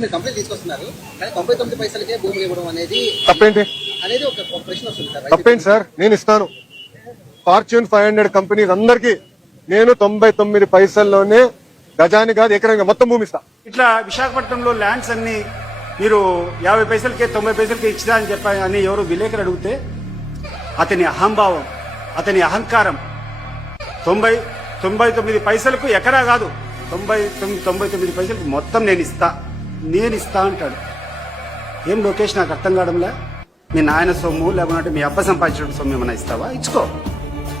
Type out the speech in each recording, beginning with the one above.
మీరు కంప్లైంట్ తీసుకొస్తున్నారు కానీ 99 పైసలకే భూములు ఇవ్వడం అనేది తప్పేంటి అనేది ఒక ప్రశ్న వస్తుంది సార్. తప్పేంటి సార్? నేను ఇస్తాను. ఫార్చ్యూన్ 500 కంపెనీస్ అందరికి నేను 99 పైసల్లోనే గజాని కాదు ఎకరంగా మొత్తం భూమి ఇస్తా. ఇట్లా విశాఖపట్నంలో ల్యాండ్స్ అన్ని మీరు 50 పైసలకే 90 పైసలకే ఇచ్చినా అని చెప్పి అని ఎవరు విలేకరు అడిగితే అతని అహంభావం, అతని అహంకారం 99 పైసలకు ఎకరా కాదు 99 పైసలకు మొత్తం నేను ఇస్తా అంటాడు. ఏం లోకేష్ నాకు అర్థం కావడంలే. మీ నాయన సొమ్ము లేకుంటే మీ అబ్బ సంపాదించినటువంటి సొమ్ము ఏమైనా ఇస్తావా? ఇచ్చుకో.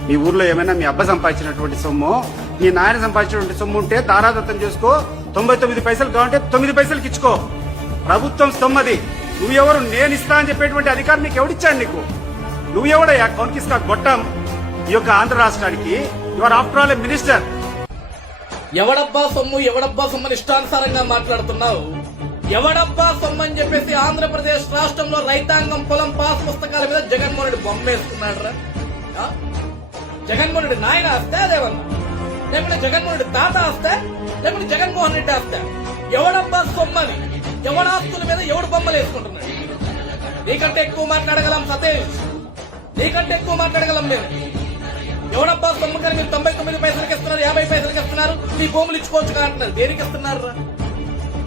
మీ ఊర్లో ఏమైనా మీ అబ్బ సంపాదించినటువంటి సొమ్ము, మీ నాయన సంపాదించినటువంటి సొమ్ము ఉంటే దారాదత్తం చేసుకో. 99 పైసలు కావాలంటే 9 పైసలకి ఇచ్చుకో. ప్రభుత్వం సొమ్మది. నువ్వెవరు? నేను ఇస్తా అని చెప్పేటువంటి అధికారం నీకు ఎవడిచ్చాడు? నీకు నువ్వెవడయ్యా? కౌన్కిస్కా గొట్టం ఈ యొక్క ఆంధ్ర రాష్ట్రానికి. You're after all a minister. ఎవడబ్బా సొమ్ము ఇష్టానుసారంగా మాట్లాడుతున్నావు. ఎవడబ్బా సొమ్ము అని చెప్పేసి ఆంధ్రప్రదేశ్ రాష్ట్రంలో రైతాంగం పొలం పాస్ పుస్తకాల మీద జగన్మోహన్ రెడ్డి బొమ్మ వేసుకున్నాడు రా. జగన్మోహన్ రెడ్డి నాయన వస్తే అదేమన్నా, లేకుంటే జగన్మోహన్ రెడ్డి తాత వస్తే, లేకుంటే జగన్మోహన్ రెడ్డి వస్తే ఎవడబ్బా సొమ్మని ఎవడాస్తుల మీద ఎవడు బొమ్మలు వేసుకుంటున్నాడు? నీకంటే ఎక్కువ మాట్లాడగలం సతీష్, నీకంటే ఎక్కువ మాట్లాడగలం మేము. ఎవడబ్బా సొమ్ము కానీ మీరు 99 పైసలకి ఇస్తున్నారు, 50 పైసలకి ఇస్తున్నారు, మీ భూములు ఇచ్చుకోవచ్చు అంటున్నారు. దేనికి ఇస్తున్నారు?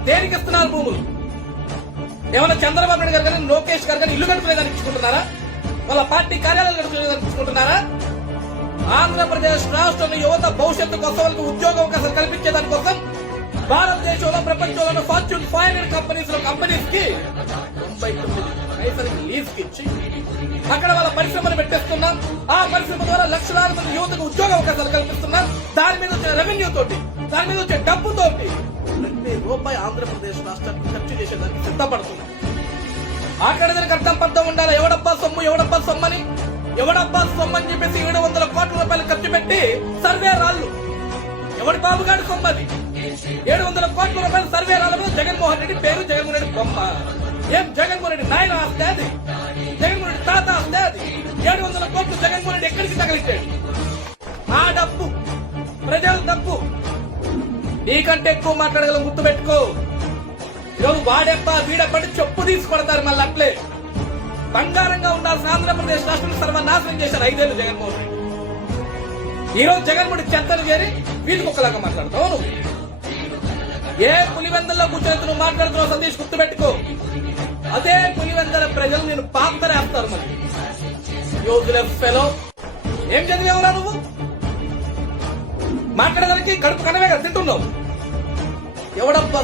దేనికి ఇస్తున్నారు భూములు? ఏమన్నా చంద్రబాబు నాయుడు గారు కానీ లోకేష్ గారు కానీ ఇల్లు కట్టుకునేదానికి ఇచ్చుకుంటున్నారా? వాళ్ళ పార్టీ కార్యాలయాలు కట్టుకునేదానికి ఇచ్చుకుంటున్నారా? ఆంధ్రప్రదేశ్ రాష్ట్రంలో యువత భవిష్యత్తు కోసం వాళ్ళకి ఉద్యోగ అవకాశాలు కల్పించేదాని కోసం భారతదేశంలో ప్రపంచంలో ఫార్చ్యూన్ 500 కంపెనీస్ కి 99 పైసలకి లీజ్ ఇచ్చి అక్కడ వాళ్ళ పరిశ్రమను పెట్టేస్తున్నాం. ఆ పరిశ్రమ ద్వారా లక్షలాది మంది యువతకు ఉద్యోగ అవకాశాలు కల్పిస్తున్నాం. దాని మీద వచ్చే రెవెన్యూ తోటి, దాని మీద వచ్చే డబ్బుతోటి ప్రతి రూపాయి ఆంధ్రప్రదేశ్ రాష్ట్రానికి ఖర్చు చేసేదానికి సిద్ధపడుతున్నాం. అక్కడ దానికి అర్థం ఉండాలి. ఎవడబ్బా సొమ్మని ఎవడబ్బా సొమ్మని చెప్పేసి 700 కోట్ల రూపాయలు ఖర్చు పెట్టి సర్వే రాళ్లు ఎవడి బాబుగాడు సొమ్మది. 700 కోట్ల రూపాయల సర్వే రాళ్ల మీద జగన్మోహన్ రెడ్డి పేరు, జగన్మోహన్ రెడ్డి బొమ్మ. ఏం జగన్మోహన్ రెడ్డి నాయన ఆస్తే అది, జగన్మోహన్ రెడ్డి తాత ఆస్తే అది. 700 కోట్లు జగన్మోహన్ రెడ్డి ఎక్కడికి తగిలించాడు? ఆ డబ్బు ప్రజల డబ్బు. నీకంటే ఎక్కువ మాట్లాడగలం, గుర్తుపెట్టుకో. ఈరోజు వాడెబ్బా వీడెప్పటి చెప్పు తీసుకొడతారు. మళ్ళీ అట్లే బంగారంగా ఉండాల్సిన ఆంధ్రప్రదేశ్ రాష్ట్రాన్ని సర్వనాశనం చేశారు 5 ఏళ్ళు జగన్మోహన్ రెడ్డి. ఈ రోజు జగన్మోహన్ రెడ్డి చెత్తలు చేరి వీళ్ళకి ఒకలాగా మాట్లాడతావు నువ్వు. ఏ పులివెందల్లో కూర్చొని నువ్వు మాట్లాడుతున్నావు సతీష్, గుర్తుపెట్టుకో. అదే పులివెందల ప్రజలు నేను పాతరేస్తారు. మరి యూజ్లెస్ ఫెలో, ఏం చదివేవరా నువ్వు? మాట్లాడడానికి కడుపు కనవే కదా తింటున్నావు. ఎవడబ్బా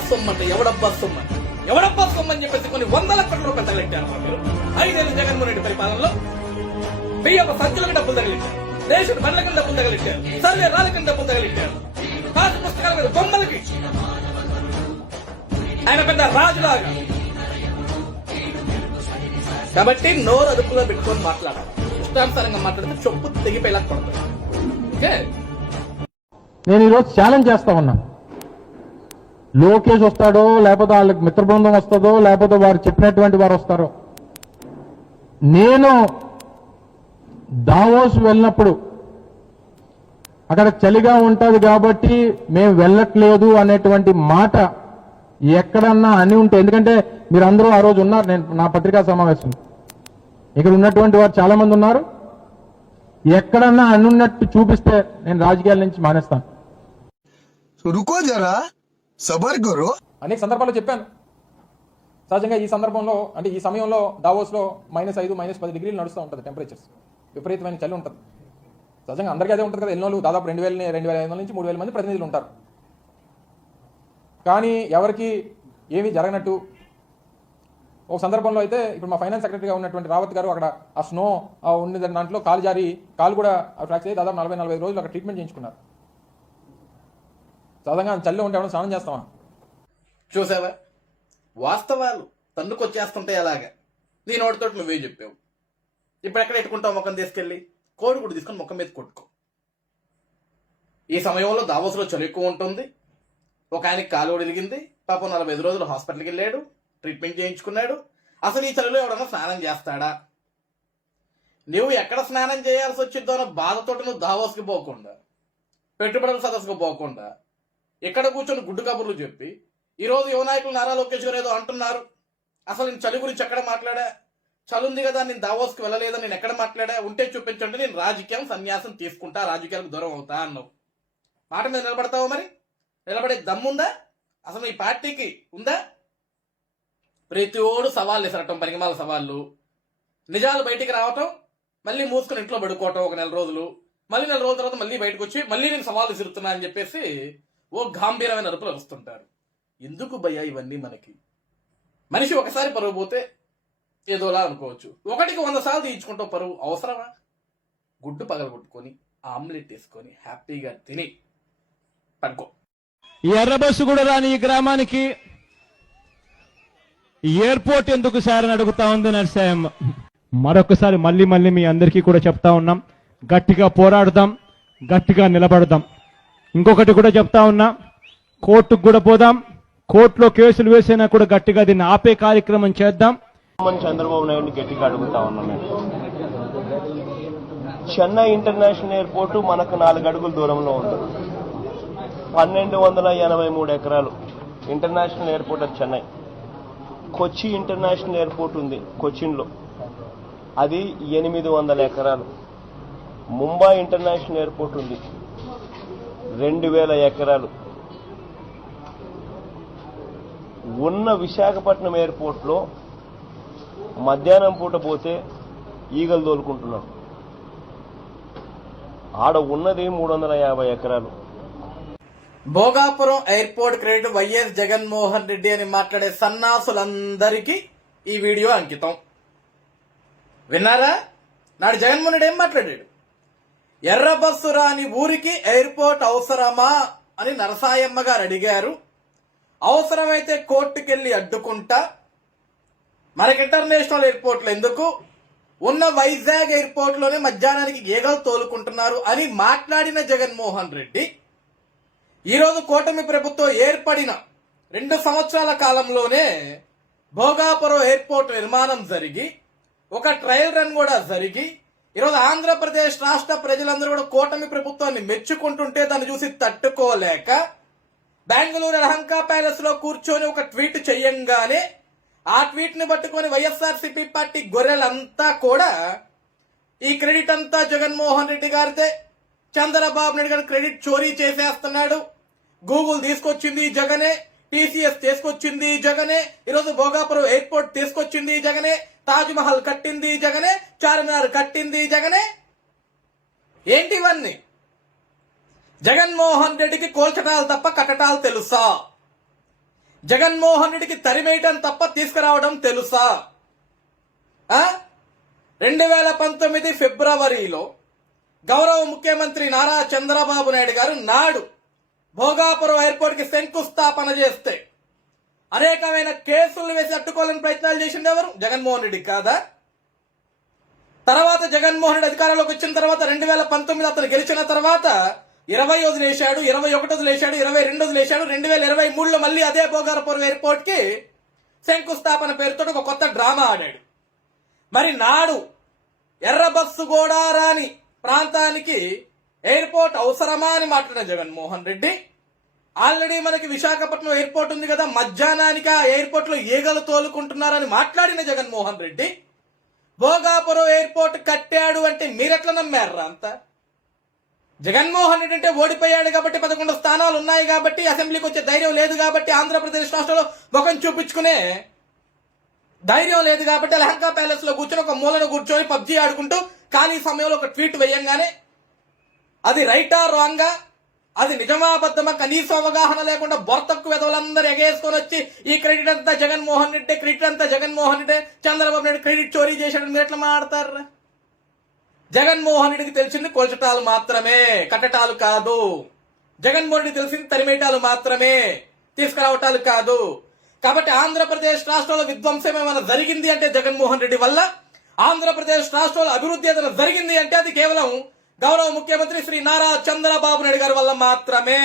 సొమ్మని చెప్పేసి కొన్ని 100 కోట్ల రూపాయలు తగిలిట్టారు మీరు 5 ఏళ్ళు జగన్మోహన్ రెడ్డి పరిపాలనలో. బియ్యపు సంచులకు డబ్బులు తగిలిట్టారు, రేషన్ బండ్లకి డబ్బులు తగిలిట్టారు, సర్వే రాళ్ళకి డబ్బులు తగిలిట్టారు, పాత పుస్తకాల మీద బొమ్మలకి. ఆయన పెద్ద రాజులాగా. కాబట్టి నోరు అదుపులో పెట్టుకొని మాట్లాడాలి. ఇష్టానుసారంగా మాట్లాడితే చెప్పు తెగిపోయేలా కొడతాడు. ఓకే, నేను ఈరోజు ఛాలెంజ్ చేస్తా ఉన్నా. లోకేష్ వస్తాడో, లేకపోతే వాళ్ళకి మిత్ర బృందం వస్తుందో, లేకపోతే వారు చెప్పినటువంటి వారు వస్తారో, నేను దావోస్ వెళ్ళినప్పుడు అక్కడ చలిగా ఉంటది కాబట్టి మేము వెళ్ళట్లేదు అనేటువంటి మాట ఎక్కడన్నా అని ఉంటే, ఎందుకంటే మీరు అందరూ ఆ రోజు ఉన్నారు, నేను నా పత్రికా సమావేశం ఇక్కడ ఉన్నటువంటి వారు చాలా మంది ఉన్నారు. ఎక్కడన్నా అనున్నట్టు చూపిస్తే నేను రాజకీయాల నుంచి మానేస్తాను. రుకో జరా సబర్ కరో. అనేక సందర్భాల్లో చెప్పాను. సహజంగా ఈ సందర్భంలో అంటే ఈ సమయంలో దావోస్లో -5, -10 డిగ్రీలు నడుస్తూ ఉంటుంది టెంపరేచర్స్. విపరీతమైన చలి ఉంటుంది. సహజంగా అందరికీ అదే ఉంటుంది కదా. ఎన్నోళ్ళు దాదాపు 2,500 నుంచి 3,000 మంది ప్రతినిధులు ఉంటారు. కానీ ఎవరికి ఏమీ జరగనట్టు ఒక సందర్భంలో అయితే ఇప్పుడు మా ఫైనాన్స్ సెక్రటరీగా ఉన్నటువంటి రావత్ గారు అక్కడ ఆ స్నో ఉన్న దాంట్లో కాలు జారి కాలు కూడా ఫ్రాక్చర్ అయ్యి దాదాపు 40-45 రోజులు అక్కడ ట్రీట్మెంట్ చేయించుకున్నారు. సహజంగా చల్లి ఉంటే ఎవరైనా స్నానం చేస్తామా? చూసావా, వాస్తవాలు తన్నుకొచ్చేస్తుంటాయి. అలాగా నీ నోటితోటి నువ్వే చెప్పావు. ఇప్పుడు ఎక్కడ ఎట్టుకుంటావు? ముఖం తీసుకెళ్ళి కోడి కూడా తీసుకొని ముఖం మీద కొట్టుకో. ఈ సమయంలో దావోస్లో చలి ఎక్కువ ఉంటుంది. ఒక ఆయనకి కాలు ఒడిలిగింది, పాపం 45 రోజులు హాస్పిటల్కి వెళ్ళాడు, ట్రీట్మెంట్ చేయించుకున్నాడు. అసలు ఈ చలిలో ఎవడన్నా స్నానం చేస్తాడా? నువ్వు ఎక్కడ స్నానం చేయాల్సి వచ్చిద్దో అన్న బాధతో నువ్వు దావోస్కి పోకుండా, పెట్టుబడుల సదస్సుకు పోకుండా, ఇక్కడ కూర్చొని గుడ్డు కబుర్లు చెప్పి ఈ రోజు యువ నాయకులు నారా లోకేష్ గారు ఏదో అంటున్నారు. అసలు నేను చలి గురించి ఎక్కడ మాట్లాడా? చలి ఉంది కదా, నేను దావోస్కి వెళ్ళలేదా, నేను ఎక్కడ మాట్లాడా? ఉంటే చూపించండి, నేను రాజకీయం సన్యాసం తీసుకుంటా, రాజకీయాలకు దూరం అవుతా అన్నావు. మాట మీద నిలబడతావు? మరి నిలబడే దమ్ముందా అసలు ఈ పార్టీకి? ఉందా? ప్రతి ఓడు సవాళ్ళు విసరటం, పరిగమాల సవాళ్ళు, నిజాలు బయటికి రావటం, మళ్ళీ మూసుకుని ఇంట్లో పడుకోవటం ఒక 4 రోజులు, మళ్ళీ 4 రోజుల తర్వాత మళ్ళీ బయటకు వచ్చి మళ్ళీ నేను సవాళ్ళు విసురుతున్నా అని చెప్పేసి ఓ గాంభీరమైన అరుపులు వస్తుంటారు. ఎందుకు భయ్యా ఇవన్నీ? మనకి మనిషి ఒకసారి పరువు పోతే ఏదోలా అనుకోవచ్చు, 1కి 100 సార్లు తీయించుకుంటాం పరువు. అవసరమా? గుడ్డు పగలగొట్టుకొని ఆమ్లెట్ వేసుకొని హ్యాపీగా తిని పడుకో. ఈ ఎర్ర బస్సు కూడా రాని ఈ గ్రామానికి ఎయిర్పోర్ట్ ఎందుకు సార్ అని అడుగుతా ఉంది నరసాయమ్మ. మరొకసారి మళ్ళీ మీ అందరికీ కూడా చెప్తా ఉన్నాం, గట్టిగా పోరాడదాం, గట్టిగా నిలబడదాం. ఇంకొకటి కూడా చెప్తా ఉన్నా, కోర్టుకు కూడా పోదాం, కోర్టులో కేసులు వేసినా కూడా గట్టిగా దీన్ని ఆపే కార్యక్రమం చేద్దాం. చంద్రబాబు నాయుడిని గట్టిగా అడుగుతా ఉన్నాం. చెన్నై ఇంటర్నేషనల్ ఎయిర్పోర్టు మనకు 4 అడుగుల దూరంలో ఉంది. 1283 ఎకరాలు ఇంటర్నేషనల్ ఎయిర్పోర్ట్ అది చెన్నై. కొచ్చి ఇంటర్నేషనల్ ఎయిర్పోర్ట్ ఉంది కొచ్చిన్లో, అది 800 ఎకరాలు. ముంబై ఇంటర్నేషనల్ ఎయిర్పోర్ట్ ఉంది 2000 ఎకరాలు. ఉన్న విశాఖపట్నం ఎయిర్పోర్ట్లో మధ్యాహ్నం పూట పోతే ఈగలు తోలుకుంటున్నాం. ఆడ ఉన్నది 350 ఎకరాలు. Bhogapuram airport credit YS Jaganmohan Reddy అని మాట్లాడే సన్నాసులందరికీ ఈ వీడియో అంకితం. విన్నారా? నాడు జగన్మోహన్ రెడ్డి ఏం మాట్లాడాడు? ఎర్ర బస్సు రాని ఊరికి ఎయిర్పోర్ట్ అవసరమా అని నరసాయమ్మ గారు అడిగారు. అవసరమైతే కోర్టుకెళ్లి అడ్డుకుంటా, మనకి ఇంటర్నేషనల్ ఎయిర్పోర్ట్లు ఎందుకు, ఉన్న వైజాగ్ ఎయిర్పోర్ట్ లోనే మధ్యాహ్నానికి ఈగలు తోలుకుంటున్నారు అని మాట్లాడిన జగన్మోహన్ రెడ్డి ఈరోజు కూటమి ప్రభుత్వం ఏర్పడిన 2 సంవత్సరాల కాలంలోనే భోగాపురం ఎయిర్పోర్ట్ నిర్మాణం జరిగి, ఒక ట్రయల్ రన్ కూడా జరిగి, ఈరోజు ఆంధ్రప్రదేశ్ రాష్ట్ర ప్రజలందరూ కూడా కూటమి ప్రభుత్వాన్ని మెచ్చుకుంటుంటే దాన్ని చూసి తట్టుకోలేక బెంగళూరు అహంకా ప్యాలెస్ లో కూర్చొని ఒక ట్వీట్ చెయ్యంగానే ఆ ట్వీట్ ని పట్టుకొని వైఎస్ఆర్సీపీ పార్టీ గొర్రెలంతా కూడా ఈ క్రెడిట్ అంతా జగన్మోహన్ రెడ్డి గారితే, చంద్రబాబు నాయుడు గారి క్రెడిట్ చోరీ చేసేస్తున్నాడు, గూగుల్ తీసుకొచ్చింది జగనే, టీసీఎస్ తీసుకొచ్చింది జగనే, ఈరోజు భోగాపురం ఎయిర్పోర్ట్ తీసుకొచ్చింది జగనే, తాజ్ మహల్ కట్టింది జగనే, చార్మినార్ కట్టింది జగనే. ఏంటి ఇవన్నీ? జగన్మోహన్ రెడ్డికి కోల్చటాలు తప్ప కట్టటాలు తెలుసా? జగన్మోహన్ రెడ్డికి తరిమేయటం తప్ప తీసుకురావడం తెలుసా? 2019 ఫిబ్రవరిలో గౌరవ ముఖ్యమంత్రి నారా చంద్రబాబు నాయుడు గారు నాడు భోగాపురం ఎయిర్పోర్ట్ కి శంకుస్థాపన చేస్తే అనేకమైన కేసులు వేసి అడ్డుకోవాలని ప్రయత్నాలు చేసింది ఎవరు? జగన్మోహన్ రెడ్డి కాదా? తర్వాత జగన్మోహన్ రెడ్డి అధికారంలోకి వచ్చిన తర్వాత 2019 అతను గెలిచిన తర్వాత 20 వదిలేశాడు, 21 వదిలేశాడు, 22 వదిలేశాడు. 2023లో మళ్ళీ అదే భోగాపురం ఎయిర్పోర్ట్ కి శంకుస్థాపన పేరుతో ఒక కొత్త డ్రామా ఆడాడు. మరి నాడు ఎర్ర బస్సు కూడా రాని ప్రాంతానికి ఎయిర్పోర్ట్ అవసరమా అని మాట్లాడిన జగన్మోహన్ రెడ్డి, ఆల్రెడీ మనకి విశాఖపట్నం ఎయిర్పోర్ట్ ఉంది కదా, మధ్యాహ్నానికి ఆ ఎయిర్పోర్ట్ లో ఈగలు తోలుకుంటున్నారని మాట్లాడిన జగన్మోహన్ రెడ్డి భోగాపురం ఎయిర్పోర్ట్ కట్టాడు అంటే మీరెట్లా నమ్మారా అంతా? జగన్మోహన్ రెడ్డి అంటే ఓడిపోయాడు కాబట్టి, 11 స్థానాలు ఉన్నాయి కాబట్టి, అసెంబ్లీకి వచ్చే ధైర్యం లేదు కాబట్టి, ఆంధ్రప్రదేశ్ రాష్ట్రంలో ముఖం చూపించుకునే ధైర్యం లేదు కాబట్టి లహంకా ప్యాలెస్ లో కూర్చొని ఒక మూలను కూర్చొని పబ్జీ ఆడుకుంటూ ఖాళీ సమయంలో ఒక ట్వీట్ వేయంగానే అది రైటా రాంగా, అది నిజమా అబద్ధమా కనీసం అవగాహన లేకుండా బొర్తక్కు వెదవులందరూ ఎగేసుకొని వచ్చి ఈ క్రెడిట్ అంతా జగన్మోహన్ రెడ్డి, క్రెడిట్ అంతా జగన్మోహన్ రెడ్డి, చంద్రబాబు నాయుడు క్రెడిట్ చోరీ చేశాడని మీరు ఎట్లా మాట్లాడతారు? జగన్మోహన్ రెడ్డికి తెలిసింది కొల్చటాలు మాత్రమే, కట్టటాలు కాదు. జగన్మోహన్ రెడ్డికి తెలిసింది తరిమేటాలు మాత్రమే, తీసుకురావటాలు కాదు. కాబట్టి ఆంధ్రప్రదేశ్ రాష్ట్రంలో విధ్వంసం ఏమైనా జరిగింది అంటే జగన్మోహన్ రెడ్డి వల్ల, ఆంధ్రప్రదేశ్ రాష్ట్రంలో అభివృద్ధి ఏదైనా జరిగింది అంటే అది కేవలం గౌరవ ముఖ్యమంత్రి శ్రీ నారా చంద్రబాబు నాయుడు గారి వల్ల మాత్రమే.